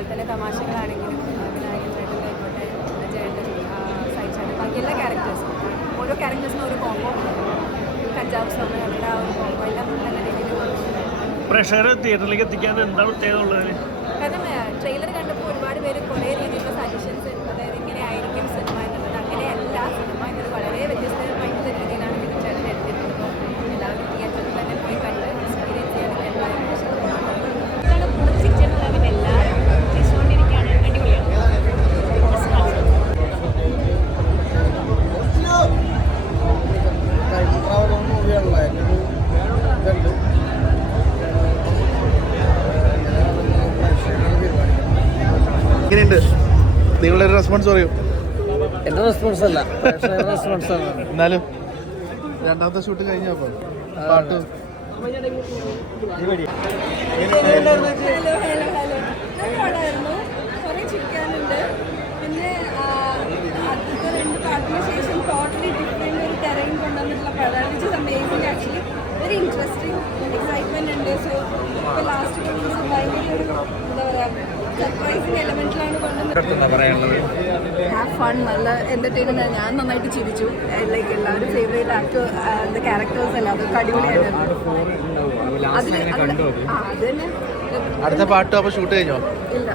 അതുപോലെ തന്നെ തമാശകളാണെങ്കിലും വിനായകൻ ചേട്ടൻ്റെ ജയൻ്റെ സൈഡ് ചേട്ടൻ ബാക്കി എല്ലാ ക്യാരക്ടേഴ്സും ഓരോ ക്യാരക്ടേഴ്സിനും ഒരു കോമ്പോ കഞ്ചാവ് സ്വർണ്ണം അവരുടെ ആ ഒരു കോമ്പോ എല്ലാം നല്ല രീതിയിൽ പ്രഷറ് തിയേറ്ററിലേക്ക് എത്തിക്കാൻ എന്താണ് പ്രത്യേകത? കാരണം ട്രെയിലർ കണ്ടപ്പോൾ ഒരുപാട് പേര് കുറേ രീതിയിലുള്ള സജഷൻസ് അതായത് ഇങ്ങനെ ആയിരിക്കും സിനിമ എന്നുള്ളത് അങ്ങനെയല്ല സിനിമ ഇത് വളരെ വ്യത്യസ്തമായിട്ടുള്ള രീതിയിലാണ് ചേട്ടൻ എടുത്തിട്ടുള്ളത് എല്ലാവരും തിയേറ്ററിൽ തന്നെ പോയി കണ്ട് എക്സ്പീരിയൻസ് ചെയ്യാൻ എല്ലാവരും എങ്ങനെയുണ്ട് നിങ്ങളുടെ റെസ്പോൺസ് പറയൂ? എൻ്റെ റെസ്പോൺസ് അല്ല, റെസ്പോൺസ് ആണ്. എന്നാലും രണ്ടാമത്തെ ഷൂട്ട് കഴിഞ്ഞപ്പോ പാട്ട് നല്ലതായിരുന്നു. കുറേ ചിരിക്കാനുണ്ട്. പിന്നെ ആദ്യത്തെ 2 പാട്ടിന് ശേഷം ടോട്ടലി ഡിഫറെൻ്റ് ഒരു ടെറൈൻ കൊണ്ടുവന്നിട്ടുള്ള പടമാണ്. Which is amazing actually. Very interesting excitement ഉണ്ട്. സോ ഇപ്പോൾ ലാസ്റ്റ് ഭയങ്കര ഒരു എന്താ പറയുക സർപ്രൈസിങ് എലമെന്റിലാണ് കൊണ്ടുവന്നത്. ഹാവ് ഫൺ, നല്ല എന്റർടൈൻമെന്റ്. ഞാൻ നന്നായിട്ട് ചിരിച്ചു. ലൈക്ക് എല്ലാവരും ഫേവറേറ്റ് ആക്ടർ ക്യാരക്ടേഴ്സ് അല്ല അതൊക്കെ അടിപൊളിയായിരുന്നു. അത് തന്നെ. അടുത്ത പാട്ട് അപ്പൊ ഷൂട്ട് കഴിഞ്ഞോ? ഇല്ല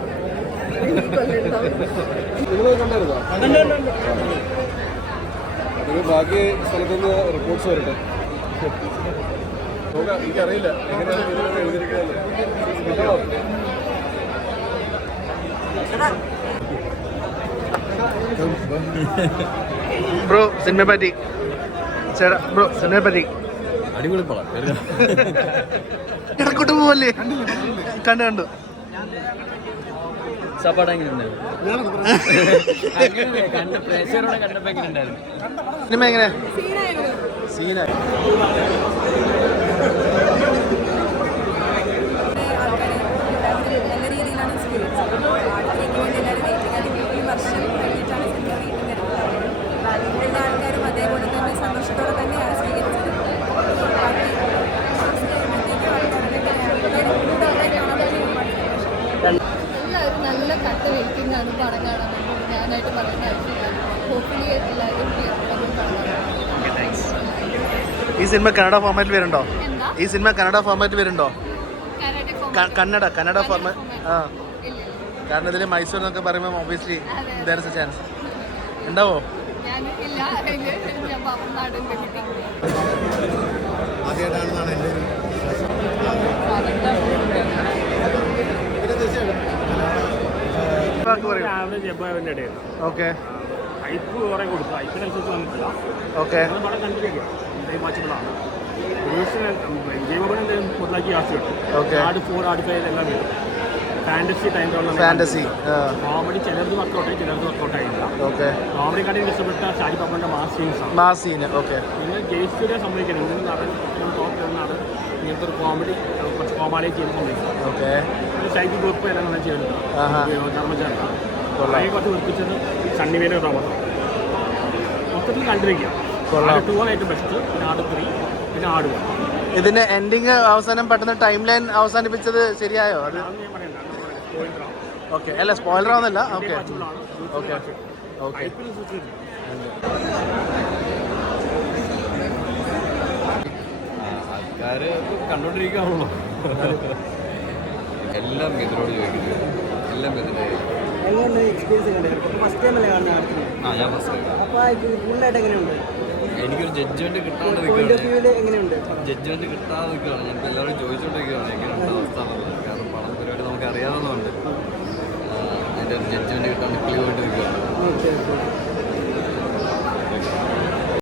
ബാക്കി സ്ഥലത്തുനിന്ന് റിപ്പോർട്ട്സ് വരട്ടെ. എനിക്കറിയില്ല എങ്ങനെയാണ് എഴുതിയിരിക്കുന്നത്. ബ്രോ സിനിമയെ പറ്റി ചേട്ടാ, ബ്രോ സിനിമയെ പറ്റി അടിപൊളി പടം. ഇടക്കോട്ട് പോവല്ലേ? കണ്ടു സിനിമ എങ്ങനെ? സീനായി നല്ല രീതിയിലാണ് സ്വീകരിച്ചത്. ആർട്ടിലേക്ക് വേണ്ടി എല്ലാവരും വെയിറ്റിംഗാണ്. 20 വർഷം കഴിഞ്ഞിട്ടാണ് സിനിമ വീണ്ടും വരുന്നത്. എല്ലാ ആൾക്കാരും അതേപോലെ തന്നെ സന്തോഷത്തോടെ തന്നെയാണ് സ്വീകരിച്ചത്. ബാക്കി എല്ലാവരും നല്ല കട്ട വെയിറ്റിംഗ് ആണ് പടം കാണാൻ വേണ്ടി. ഞാനായിട്ട് പറയുന്ന ആവശ്യമില്ല. ഹോപ്പ്ഫുള്ളി എല്ലാവരും ഈ സിനിമ കന്നഡ ഫോർമാറ്റിൽ വരുന്നുണ്ടോ? ഈ സിനിമ കന്നഡ ഫോർമാറ്റിൽ വരുന്നുണ്ടോ? കന്നഡ ഫോർമാറ്റ്. ആ, കാരണം ഇതിൽ മൈസൂർ എന്നൊക്കെ പറയുമ്പോൾ obviously there is A chance ഉണ്ടാവോ? ആദ്യമായിട്ടാണെന്നാണ് എൻ്റെ ഓക്കെ ഹൈപ്പ് കുറേ കൊടുത്തു. ഹൈപ്പിനനുസരിച്ച് വന്നിട്ടില്ല. ഓക്കെ പടം കണ്ടിരിക്കുക വാച്ചബിളാണ്. ജൈവബലം മുതലാക്കി ആശ കിട്ടും. ആട് 4 ആട് 5 എല്ലാം വരും. ഫാൻറ്റസി ടൈം ഫാൻറ്റസി കോമഡി ചിലത് വർക്കൗട്ടായി ചിലത് വർക്കൗട്ടായില്ല. ഓക്കെ കോമഡിക്കാരെ എനിക്ക് ഇഷ്ടപ്പെട്ട ഷാജി പാപ്പൻ്റെ മാസ് സീന്. ഓക്കെ പിന്നെ ജയിച്ചിനെ സംഭവിക്കണം. ഇങ്ങനെ നടൻ ടോപ്പ് നടൻ ഇങ്ങനത്തെ ഒരു കോമഡി കുറച്ച് കോമാളിയെ ചെയ്യുന്ന സംഭവിക്കും. ഓക്കെ ഷൈജി ഗ്രൂപ്പ് എല്ലാം നല്ല ചെയ്യുന്നുണ്ട്. ധർമ്മചാരി കുറേ കുറച്ച് വെപ്പിച്ചത് സണ്ണിവേലെ റോബർട്ട് മൊത്തത്തിൽ കണ്ടിരിക്കുക. 2 ആണ് ഏറ്റവും ബെസ്റ്റ്. പിന്നെ ആട് 3 പിന്നെ ആട് 1. ഇതിന്റെ എൻഡിങ് അവസാനം പെട്ടെന്ന് ടൈം ലൈൻ അവസാനിപ്പിച്ചത് ശരിയായോ? അത് ഓക്കെ അല്ല സ്പോയിലർ ആവുന്നില്ല. ഓക്കെ ഓക്കെ ഓക്കെ ആൾക്കാര് കണ്ടോണ്ടിരിക്കുകയാണല്ലോ. എല്ലാം ഇതിനോട് ചോദിക്കുന്നത് എല്ലാം ഞാൻ ഫസ്റ്റ് എനിക്കൊരു ജഡ്ജ്മെന്റ് കിട്ടാതെ ജഡ്ജ്മെന്റ് കിട്ടാതെ നിൽക്കുകയാണ്. ഞാൻ എല്ലാവരും ചോദിച്ചുകൊണ്ടിരിക്കുകയാണ് എങ്ങനെയുണ്ട് അവസ്ഥ എന്നുള്ളത്. കാരണം പണം പരിപാടി നമുക്ക് അറിയാവുന്നതുകൊണ്ട് അതിൻ്റെ ഒരു ജഡ്ജ്മെന്റ് കിട്ടാൻ ക്ലിയർ ആയിട്ട് നിൽക്കുകയാണ്.